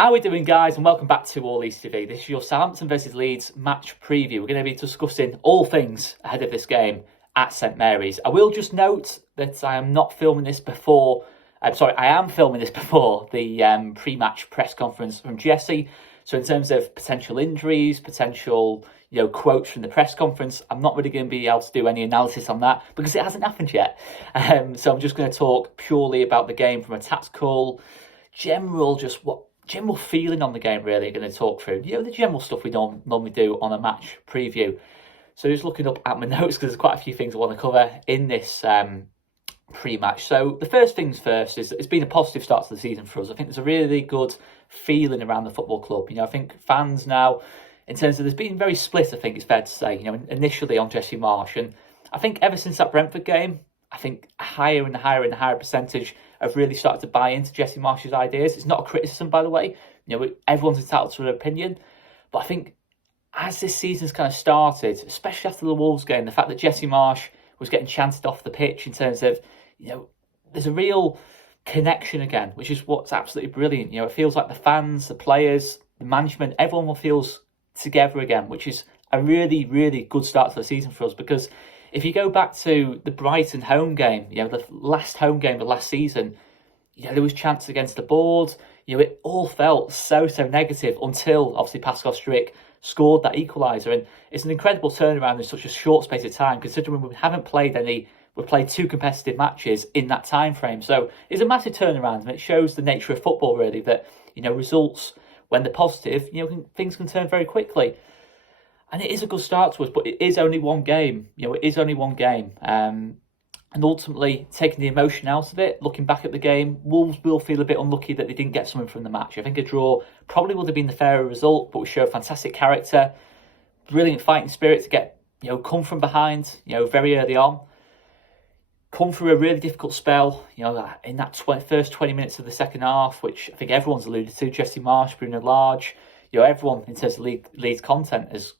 How are we doing, guys? And welcome back to All Leeds TV. This is your Southampton versus Leeds match preview. We're going to be discussing all things ahead of this game at St Mary's. I will just note that I am not filming this before. I am filming this before the pre-match press conference from Jesse. So in terms of potential injuries, potential quotes from the press conference, I'm not really going to be able to do any analysis on that because it hasn't happened yet. So I'm just going to talk purely about the game from a tactical, general feeling on the game, really. Going to talk through the general stuff we don't normally do on a match preview. So just looking up at my notes because there's quite a few things I want to cover in this pre-match. So the first things first is it's been a positive start to the season for us. I think there's a really good feeling around the football club. I think fans now, in terms of there's been very split, I think it's fair to say, initially on Jesse Marsch, and I think ever since that Brentford game, I think a higher and higher percentage have really started to buy into Jesse Marsch's ideas. It's not a criticism, by the way. Everyone's entitled to an opinion. But I think as this season's kind of started, especially after the Wolves game, the fact that Jesse Marsch was getting chanted off the pitch in terms of, there's a real connection again, which is what's absolutely brilliant. It feels like the fans, the players, the management, everyone feels together again, which is a really, really good start to the season for us. Because if you go back to the Brighton home game, the last home game of last season, there was chants against the board. It all felt so negative until obviously Pascal Strick scored that equaliser, and it's an incredible turnaround in such a short space of time. Considering we haven't played we've played 2 competitive matches in that time frame, so it's a massive turnaround, and it shows the nature of football really that results when they're positive, things can turn very quickly. And it is a good start to us, but it is only one game. It is only one game. And ultimately, taking the emotion out of it, looking back at the game, Wolves will feel a bit unlucky that they didn't get something from the match. I think a draw probably would have been the fairer result, but we showed fantastic character, brilliant fighting spirit to get, come from behind, very early on. Come through a really difficult spell, in that first 20 minutes of the second half, which I think everyone's alluded to. Jesse Marsch, Bruno Lage, everyone in terms of Leeds content has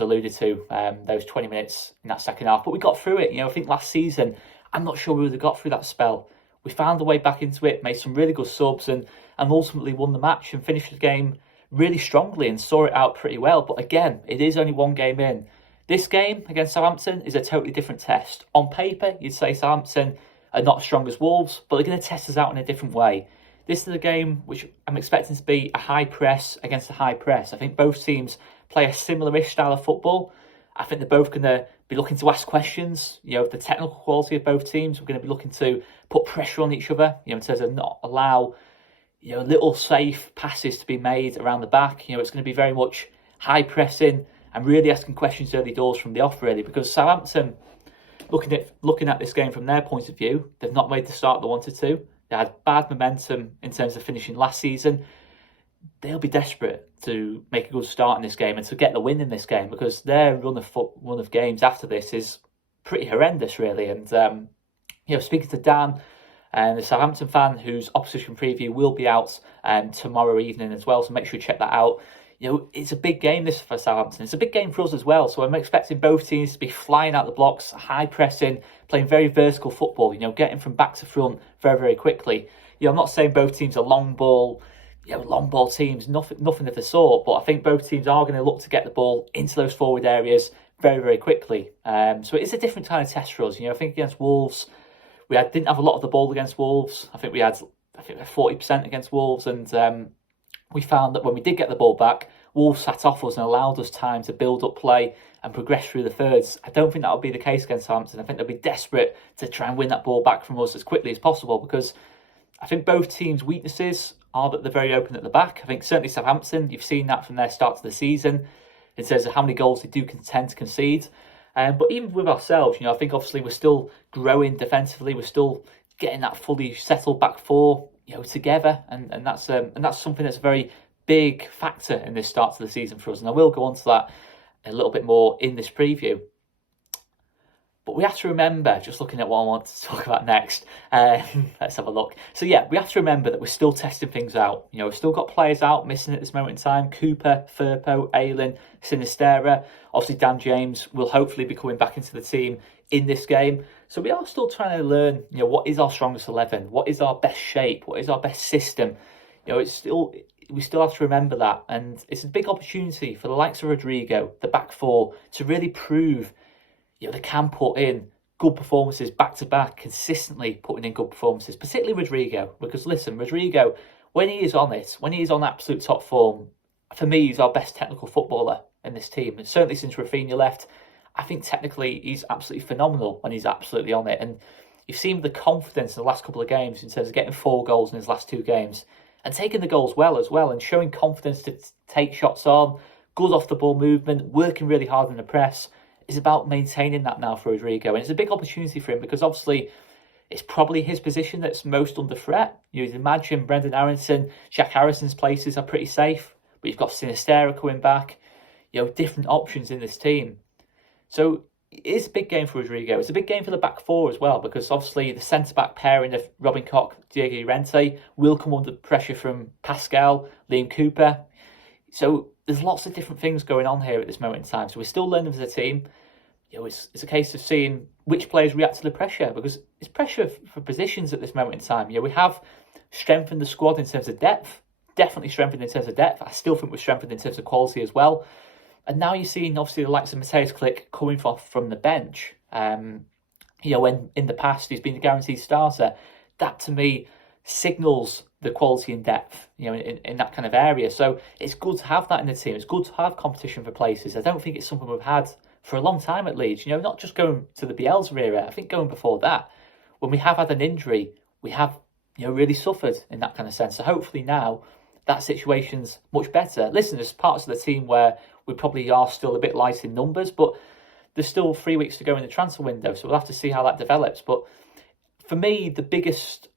alluded to those 20 minutes in that second half. But we got through it. I think last season, I'm not sure we would have got through that spell. We found a way back into it, made some really good subs, and ultimately won the match and finished the game really strongly and saw it out pretty well. But again, it is only one game in. This game against Southampton is a totally different test. On paper, you'd say Southampton are not as strong as Wolves, but they're going to test us out in a different way. This is a game which I'm expecting to be a high press against a high press. I think both teams play a similar-ish style of football. I think they're both going to be looking to ask questions. The technical quality of both teams. We're going to be looking to put pressure on each other, in terms of not allow, little safe passes to be made around the back. It's going to be very much high pressing and really asking questions early doors from the off, really, because Southampton, looking at this game from their point of view, they've not made the start they wanted to. They had bad momentum in terms of finishing last season. They'll be desperate to make a good start in this game and to get the win in this game, because their run of games after this is pretty horrendous, really. And speaking to Dan, the Southampton fan whose opposition preview will be out tomorrow evening as well, so make sure you check that out. It's a big game this for Southampton. It's a big game for us as well. So I'm expecting both teams to be flying out the blocks, high pressing, playing very vertical football, getting from back to front very, very quickly. I'm not saying both teams are long ball teams, nothing of the sort, but I think both teams are going to look to get the ball into those forward areas very, very quickly. So it is a different kind of test for us. I think against Wolves, we didn't have a lot of the ball against Wolves. I think we had 40% against Wolves, and we found that when we did get the ball back, Wolves sat off us and allowed us time to build up play and progress through the thirds. I don't think that will be the case against Southampton. I think they'll be desperate to try and win that ball back from us as quickly as possible, because I think both teams' weaknesses are that they're very open at the back. I think certainly Southampton, you've seen that from their start to the season in terms of how many goals they do tend to concede. But even with ourselves, I think obviously we're still growing defensively. We're still getting that fully settled back four, together, and that's something that's a very big factor in this start to the season for us. And I will go on to that a little bit more in this preview. But we have to remember, just looking at what I want to talk about next, let's have a look. So yeah, we have to remember that we're still testing things out. We've still got players out missing at this moment in time. Cooper, Firpo, Ayling, Sinisterra. Obviously Dan James will hopefully be coming back into the team in this game. So we are still trying to learn, what is our strongest 11? What is our best shape? What is our best system? It's still we still have to remember that. And it's a big opportunity for the likes of Rodrigo, the back four, to really prove, they can put in good performances back to back, consistently putting in good performances, particularly Rodrigo. Because listen, Rodrigo, when he is on it, when he is on absolute top form, for me, he's our best technical footballer in this team. And certainly since Rafinha left, I think technically he's absolutely phenomenal when he's absolutely on it. And you've seen the confidence in the last couple of games in terms of getting 4 goals in his last 2 games and taking the goals well as well, and showing confidence to take shots on, good off the ball movement, working really hard in the press. Is about maintaining that now for Rodrigo. And it's a big opportunity for him because obviously it's probably his position that's most under threat. You'd imagine Brendan Aronson, Jack Harrison's places are pretty safe, but you've got Sinisterra coming back, different options in this team. So it is a big game for Rodrigo. It's a big game for the back four as well, because obviously the centre-back pairing of Robin Koch, Diego Llorente will come under pressure from Pascal, Liam Cooper. So there's lots of different things going on here at this moment in time. So we're still learning as a team. It's a case of seeing which players react to the pressure, because it's pressure for positions at this moment in time. We have strengthened the squad in terms of depth, definitely strengthened in terms of depth. I still think we're strengthened in terms of quality as well. And now you're seeing obviously the likes of Mateusz Klich coming from the bench. When in the past he's been the guaranteed starter, that to me signals the quality and depth, in that kind of area. So it's good to have that in the team. It's good to have competition for places. I don't think it's something we've had for a long time at Leeds. Not just going to the Bielsa era. I think going before that, when we have had an injury, we have really suffered in that kind of sense. So hopefully now that situation's much better. Listen, there's parts of the team where we probably are still a bit light in numbers, but there's still 3 weeks to go in the transfer window, so we'll have to see how that develops. But for me, the biggest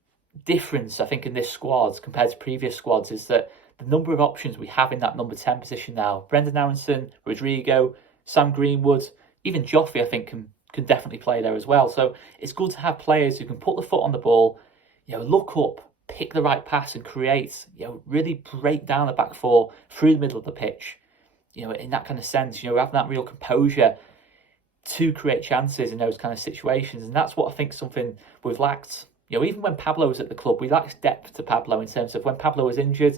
difference, I think, in this squad compared to previous squads is that the number of options we have in that number 10 position now. Brendan Aronson, Rodrigo, Sam Greenwood, even Joffrey, I think, can definitely play there as well. So it's good to have players who can put the foot on the ball, look up, pick the right pass and create, really break down the back four through the middle of the pitch. In that kind of sense, having that real composure to create chances in those kind of situations. And that's what I think something we've lacked. Even when Pablo was at the club, we lacked depth to Pablo in terms of when Pablo was injured,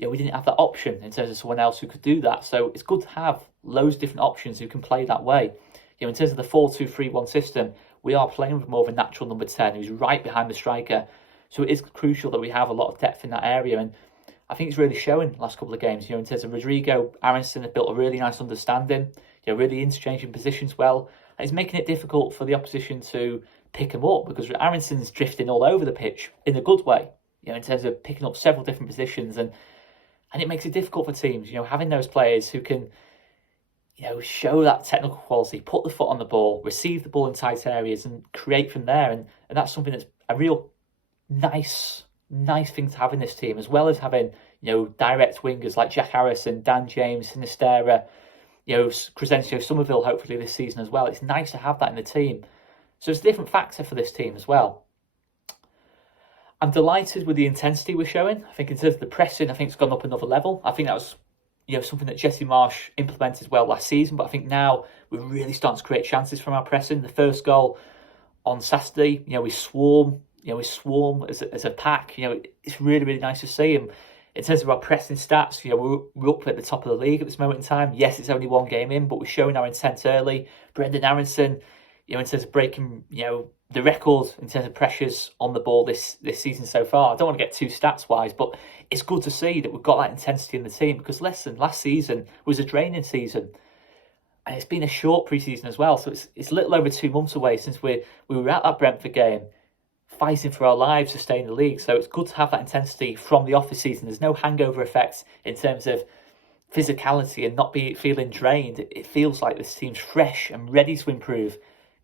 we didn't have that option in terms of someone else who could do that. So it's good to have loads of different options who can play that way. In terms of the 4-2-3-1 system, we are playing with more of a natural number 10 who's right behind the striker. So it is crucial that we have a lot of depth in that area. And I think it's really showing the last couple of games. In terms of Rodrigo, Aronson have built a really nice understanding, really interchanging positions well. And it's making it difficult for the opposition to pick him up, because Aronson's drifting all over the pitch in a good way, in terms of picking up several different positions. And it makes it difficult for teams, having those players who can, show that technical quality, put the foot on the ball, receive the ball in tight areas and create from there. And that's something that's a real nice thing to have in this team, as well as having, direct wingers like Jack Harrison, Dan James, Sinisterra, Crescencio Somerville, hopefully this season as well. It's nice to have that in the team. So it's a different factor for this team as well. I'm delighted with the intensity we're showing. I think in terms of the pressing, I think it's gone up another level. I think that was, something that Jesse Marsh implemented well last season, but I think now we're really starting to create chances from our pressing. The first goal on Saturday, we swarm as a pack. It's really, really nice to see. And in terms of our pressing stats, we're up at the top of the league at this moment in time. Yes, it's only one game in, but we're showing our intent early. Brendan Aronson, in terms of breaking, the record in terms of pressures on the ball this season so far. I don't want to get too stats-wise, but it's good to see that we've got that intensity in the team, because listen, last season was a draining season. And it's been a short pre-season as well, so it's a little over 2 months away since we were at that Brentford game, fighting for our lives to stay in the league. So it's good to have that intensity from the off-season. There's no hangover effects in terms of physicality and not feeling drained. It feels like this team's fresh and ready to improve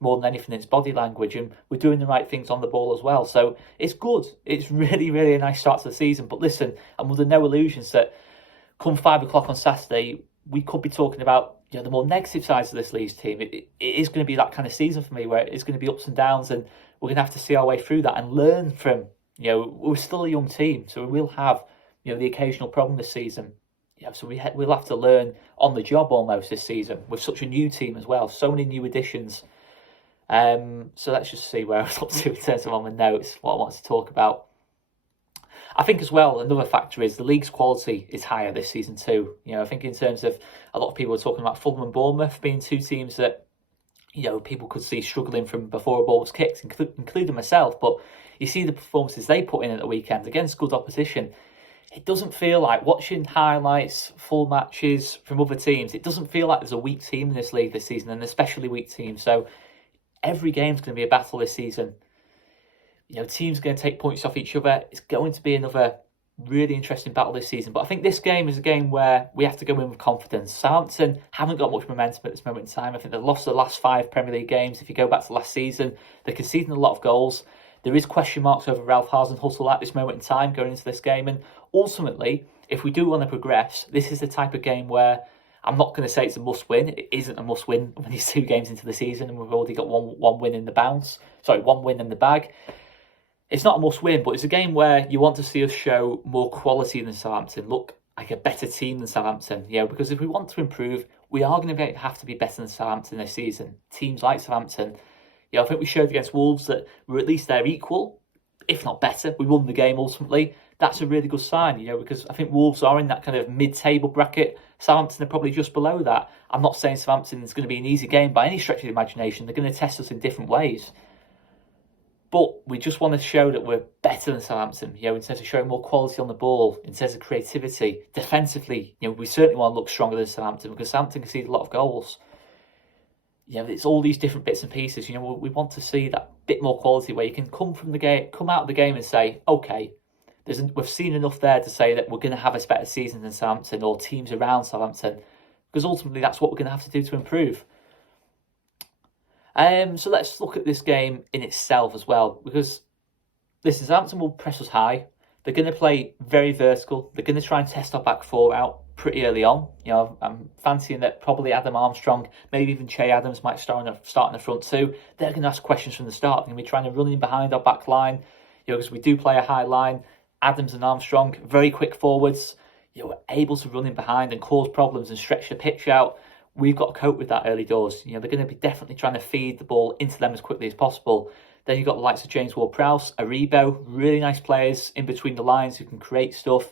more than anything in its body language, and we're doing the right things on the ball as well. So it's good. It's really, really a nice start to the season. But listen, I'm under no illusions that come 5 o'clock on Saturday, we could be talking about the more negative sides of this Leeds team. It is going to be that kind of season for me, where it's going to be ups and downs, and we're going to have to see our way through that and learn from, we're still a young team, so we will have, the occasional problem this season. So we'll have to learn on the job almost this season with such a new team as well. So many new additions. So let's just see where I was up to in terms of on the notes, what I want to talk about. I think as well, another factor is the league's quality is higher this season too. I think in terms of a lot of people are talking about Fulham and Bournemouth being two teams that, people could see struggling from before a ball was kicked, including myself. But you see the performances they put in at the weekend against good opposition. It doesn't feel like, watching highlights, full matches from other teams, it doesn't feel like there's a weak team in this league this season, and especially weak teams. So every game's going to be a battle this season. Teams are going to take points off each other. It's going to be another really interesting battle this season. But I think this game is a game where we have to go in with confidence. Southampton haven't got much momentum at this moment in time. I think they've lost the last 5 Premier League games. If you go back to last season, they're conceding a lot of goals. There is question marks over Ralph Hasenhüttl at this moment in time going into this game. And ultimately, if we do want to progress, this is the type of game where I'm not going to say it's a must-win. It isn't a must-win when it's 2 games into the season and we've already got one win in the one win in the bag. It's not a must-win, but it's a game where you want to see us show more quality than Southampton, look like a better team than Southampton. Because if we want to improve, we are going to have to be better than Southampton this season. Teams like Southampton, I think we showed against Wolves that we're at least their equal, if not better. We won the game ultimately. That's a really good sign, because I think Wolves are in that kind of mid-table bracket. Southampton are probably just below that. I'm not saying Southampton is going to be an easy game by any stretch of the imagination. They're going to test us in different ways. But we just want to show that we're better than Southampton, in terms of showing more quality on the ball, in terms of creativity. Defensively, we certainly want to look stronger than Southampton because Southampton conceded a lot of goals. It's all these different bits and pieces. We want to see that bit more quality where you can come out of the game and say, okay, we've seen enough there to say that we're going to have a better season than Southampton or teams around Southampton, because ultimately that's what we're going to have to do to improve. So let's look at this game in itself as well, because listen, Southampton will press us high. They're going to play very vertical. They're going to try and test our back 4 out pretty early on. I'm fancying that probably Adam Armstrong, maybe even Che Adams might start in the front too. They're going to ask questions from the start. They're going to be trying to run in behind our back line, because we do play a high line. Adams and Armstrong, very quick forwards, able to run in behind and cause problems and stretch the pitch out. We've got to cope with that early doors. They're going to be definitely trying to feed the ball into them as quickly as possible. Then you've got the likes of James Ward-Prowse, Aribo, really nice players in between the lines who can create stuff.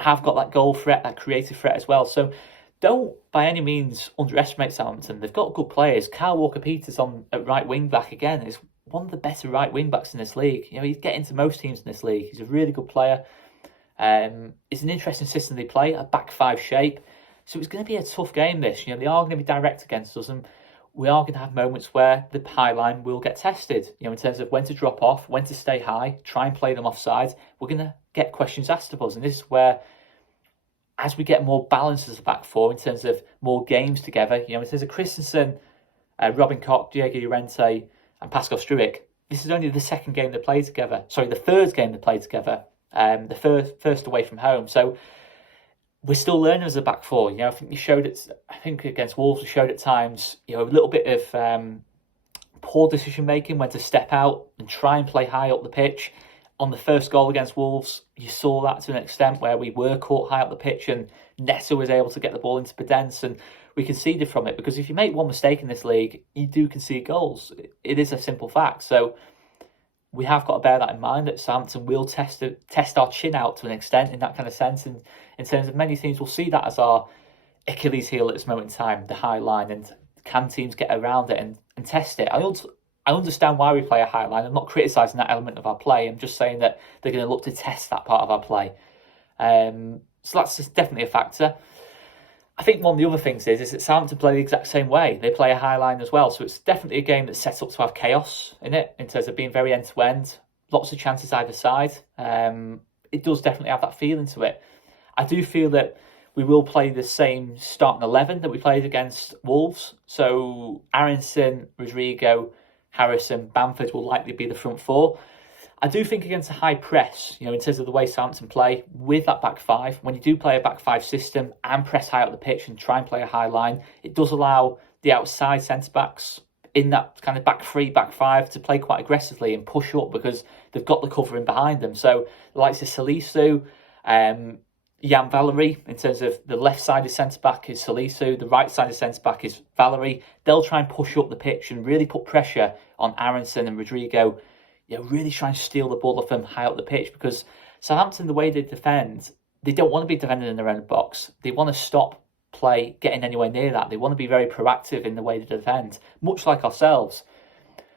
Have got that goal threat, that creative threat as well. So don't by any means underestimate Southampton. They've got good players. Kyle Walker-Peters at right wing back again is one of the better right wing backs in this league. He's getting to most teams in this league. He's a really good player. It's an interesting system they play, a back 5 shape. So it's going to be a tough game, this. They are going to be direct against us, and we are going to have moments where the high line will get tested, in terms of when to drop off, when to stay high, try and play them offside. We're going to get questions asked of us, and this is where, as we get more balance as a back 4, in terms of more games together, in terms of Christensen, Robin Koch, Diego Llorente, and Pascal Struijk, this is only the second game they played together. Sorry, the third game they played together, the first away from home. So we're still learning as a back 4. I think against Wolves we showed at times, a little bit of poor decision making, when to step out and try and play high up the pitch. On the first goal against Wolves, you saw that to an extent where we were caught high up the pitch and Neto was able to get the ball into Podence, and we conceded from it, because if you make one mistake in this league, you do concede goals. It is a simple fact. So we have got to bear that in mind, that Southampton will test our chin out to an extent in that kind of sense. And in terms of many teams, we'll see that as our Achilles heel at this moment in time, the high line, and can teams get around it and test it? I understand why we play a high line. I'm not criticising that element of our play. I'm just saying that they're going to look to test that part of our play. So that's just definitely a factor. I think one of the other things is that Southampton play the exact same way. They play a high line as well. So it's definitely a game that's set up to have chaos in it, in terms of being very end-to-end. Lots of chances either side. It does definitely have that feeling to it. I do feel that we will play the same starting 11 that we played against Wolves. So Aronson, Rodrigo, Harrison, Bamford will likely be the front 4. I do think against a high press, in terms of the way Southampton play, with that back 5, when you do play a back 5 system and press high up the pitch and try and play a high line, it does allow the outside centre-backs in that kind of back 3, back 5 to play quite aggressively and push up, because they've got the cover in behind them. So the likes of Salisu, Jan Valery, in terms of the left-sided centre-back is Salisu, the right-sided centre-back is Valery. They'll try and push up the pitch and really put pressure on Aronson and Rodrigo, really try and steal the ball off them high up the pitch, because Southampton, the way they defend, they don't want to be defending in their own box. They want to stop play getting anywhere near that. They want to be very proactive in the way they defend, much like ourselves.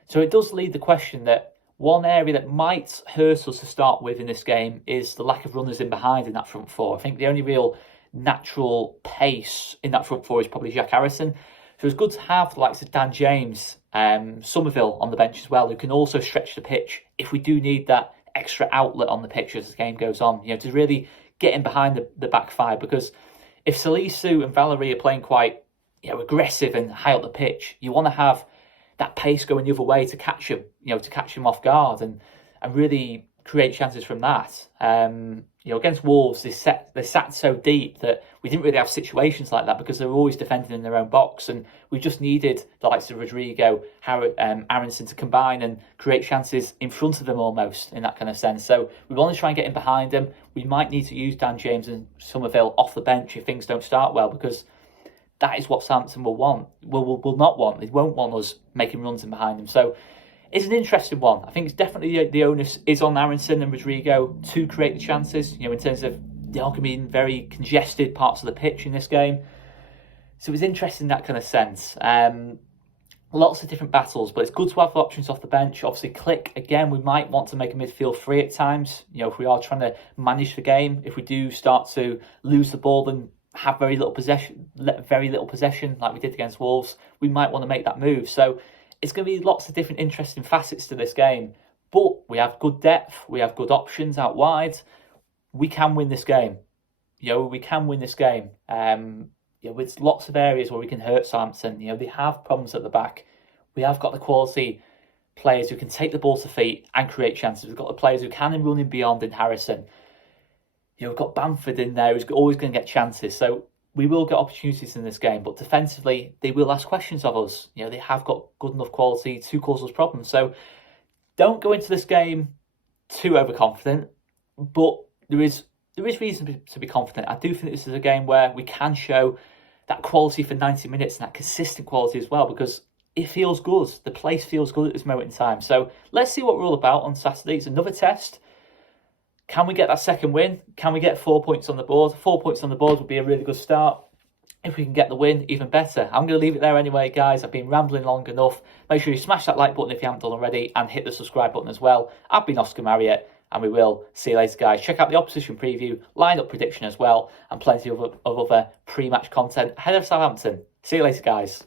So it does lead the question that one area that might hurt us to start with in this game is the lack of runners in behind in that front four. I think the only real natural pace in that front four is probably Jack Harrison. So it's good to have the likes of Dan James, Somerville on the bench as well, who can also stretch the pitch if we do need that extra outlet on the pitch as the game goes on, to really get in behind the back five. Because if Salisu and Valerie are playing quite aggressive and high up the pitch, you want to have that pace going the other way to catch him, to catch him off guard and really create chances from that. Against Wolves, they sat so deep that we didn't really have situations like that because they were always defending in their own box, and we just needed the likes of Rodrigo, Aronson to combine and create chances in front of them almost in that kind of sense. So we want to try and get in behind them. We might need to use Dan James and Somerville off the bench if things don't start well, because that is what Southampton will want. Will not want. They won't want us making runs in behind them. So it's an interesting one. I think it's definitely the onus is on Aronson and Rodrigo to create the chances, in terms of they are going to be in very congested parts of the pitch in this game. So it's interesting in that kind of sense. Lots of different battles, but it's good to have options off the bench. Obviously, Click, again, we might want to make a midfield free at times. If we are trying to manage the game, if we do start to lose the ball and have very little possession like we did against Wolves, we might want to make that move. So it's going to be lots of different interesting facets to this game, but we have good depth, we have good options out wide. We can win this game. We can win this game. With lots of areas where we can hurt Southampton. They have problems at the back. We have got the quality players who can take the ball to feet and create chances. We've got the players who can run in beyond in Harrison. We've got Bamford in there who's always going to get chances. So we will get opportunities in this game, but defensively, they will ask questions of us. They have got good enough quality to cause us problems. So don't go into this game too overconfident, but there is reason to be confident. I do think this is a game where we can show that quality for 90 minutes and that consistent quality as well, because it feels good. The place feels good at this moment in time. So let's see what we're all about on Saturday. It's another test. Can we get that second win? Can we get 4 points on the board? 4 points on the board would be a really good start. If we can get the win, even better. I'm going to leave it there anyway, guys. I've been rambling long enough. Make sure you smash that like button if you haven't done already, and hit the subscribe button as well. I've been Oscar Marriott, and we will see you later, guys. Check out the opposition preview, line-up prediction as well, and plenty of other pre-match content ahead of Southampton. See you later, guys.